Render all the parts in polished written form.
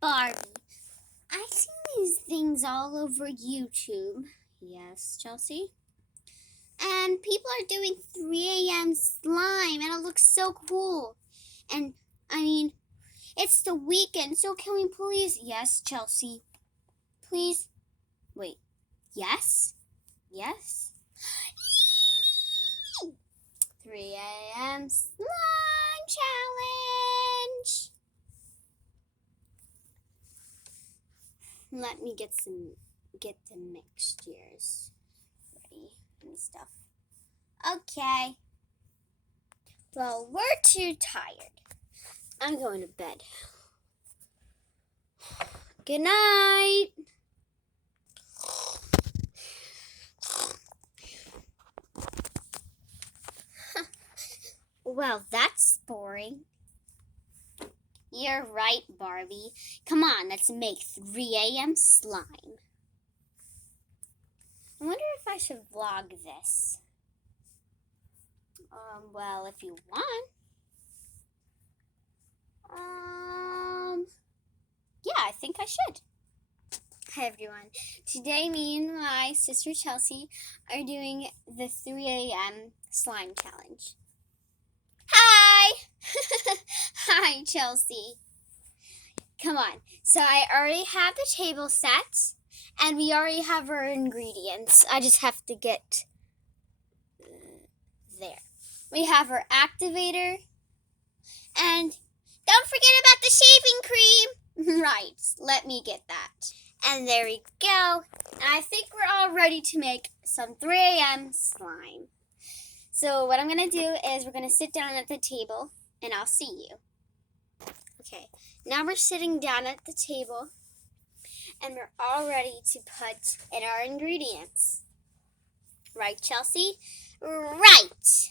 Barbie, I've seen these things all over YouTube. Yes, Chelsea? And people are doing 3 a.m. slime, and it looks so cool. And, I mean, it's the weekend, so can we please... Yes, Chelsea. Please. Wait. Yes? Yes? 3 a.m. slime challenge! Let me get the mixtures ready and stuff. Okay. Well, we're too tired. I'm going to bed. Good night. Well, that's boring. You're right, Barbie. Come on, let's make 3 a.m. slime. I wonder if I should vlog this. Well, if you want. Yeah, I think I should. Hi, everyone. Today, me and my sister Chelsea are doing the 3 a.m. slime challenge. Hi! Hi, Chelsea. Come on. So I already have the table set, and we already have our ingredients. I just have to get there. We have our activator, and don't forget about the shaving cream. Right, let me get that. And there we go. And I think we're all ready to make some 3 a.m. slime. So what I'm going to do is we're going to sit down at the table, and I'll see you. Okay, now we're sitting down at the table, and we're all ready to put in our ingredients. Right, Chelsea? Right!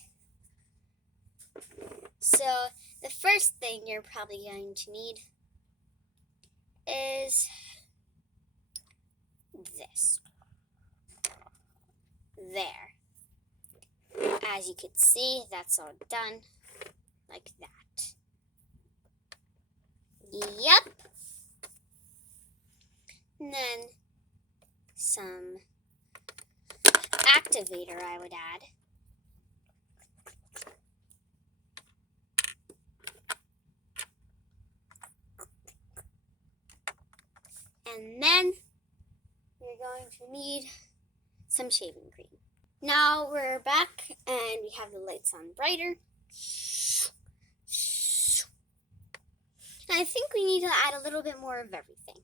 So the first thing you're probably going to need is this. There. As you can see, that's all done. Like that. Yep. And then some activator I would add. And then you're going to need some shaving cream. Now we're back and we have the lights on brighter. And I think we need to add a little bit more of everything.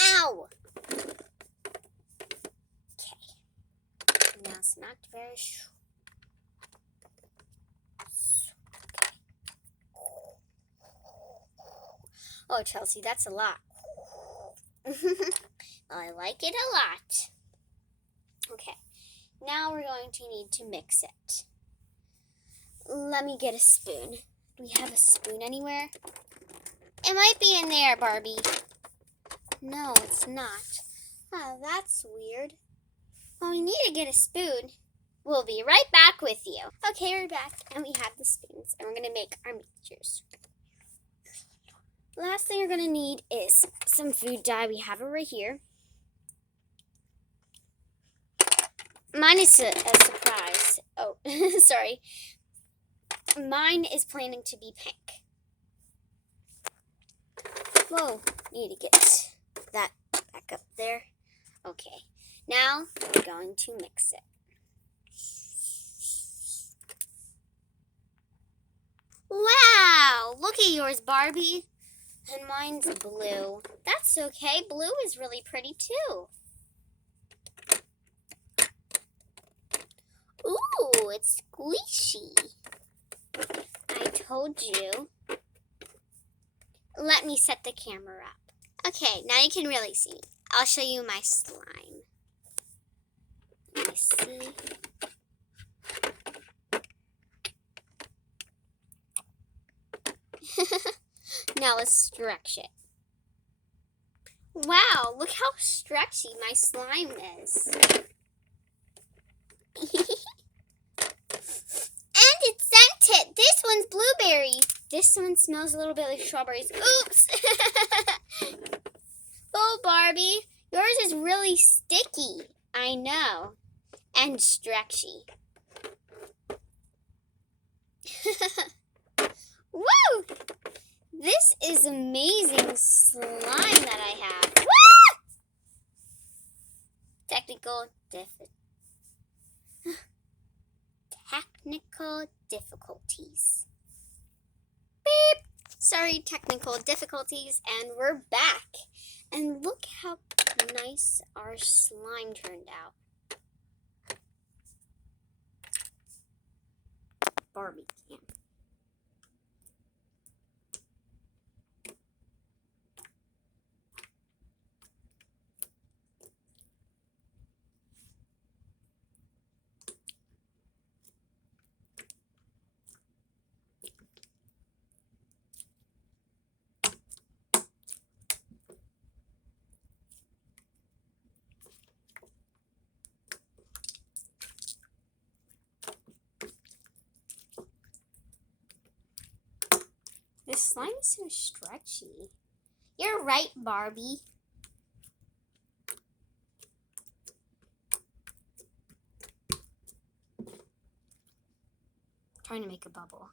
Ow! Okay. Now some activator. Oh, Chelsea, that's a lot. I like it a lot. Okay, now we're going to need to mix it. Let me get a spoon. Do we have a spoon anywhere? It might be in there, Barbie. No, it's not. Oh, that's weird. Well, we need to get a spoon. We'll be right back with you. Okay, we're back, and we have the spoons, and we're going to make our mixtures. Last thing you're going to need is some food dye. We have it right here. Mine is a surprise. Oh, sorry. Mine is planning to be pink. Whoa, need to get that back up there. Okay, now we're going to mix it. Wow, look at yours, Barbie. And mine's blue. That's okay. Blue is really pretty too. Ooh, it's squishy. I told you. Let me set the camera up. Okay, now you can really see. I'll show you my slime. Let me see. Now let's stretch it. Wow, look how stretchy my slime is. And it's scented. This one's blueberry. this one smells a little bit like strawberries. Oops! Oh, Barbie, yours is really sticky. I know. And stretchy. Woo! This is amazing slime that I have. Woo! Technical difficulties. Beep! Sorry, technical difficulties, and we're back. And look how nice our slime turned out. Barbie can. This slime is so stretchy. You're right, Barbie. Trying to make a bubble.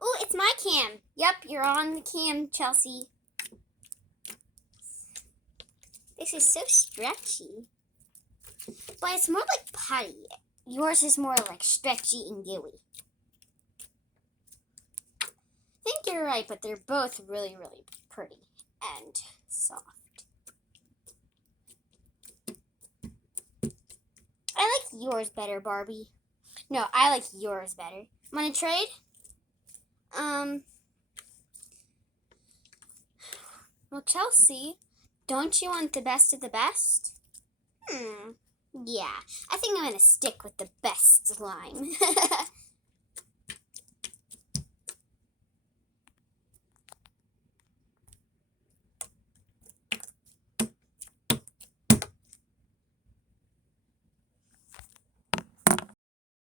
Oh, it's my cam. Yep, you're on the cam, Chelsea. This is so stretchy. But it's more like putty. Yours is more like stretchy and gooey. I think you're right, but they're both really, really pretty and soft. I like yours better, Barbie. No, I like yours better. Want to trade? Well, Chelsea, don't you want the best of the best? Yeah, I think I'm going to stick with the best slime.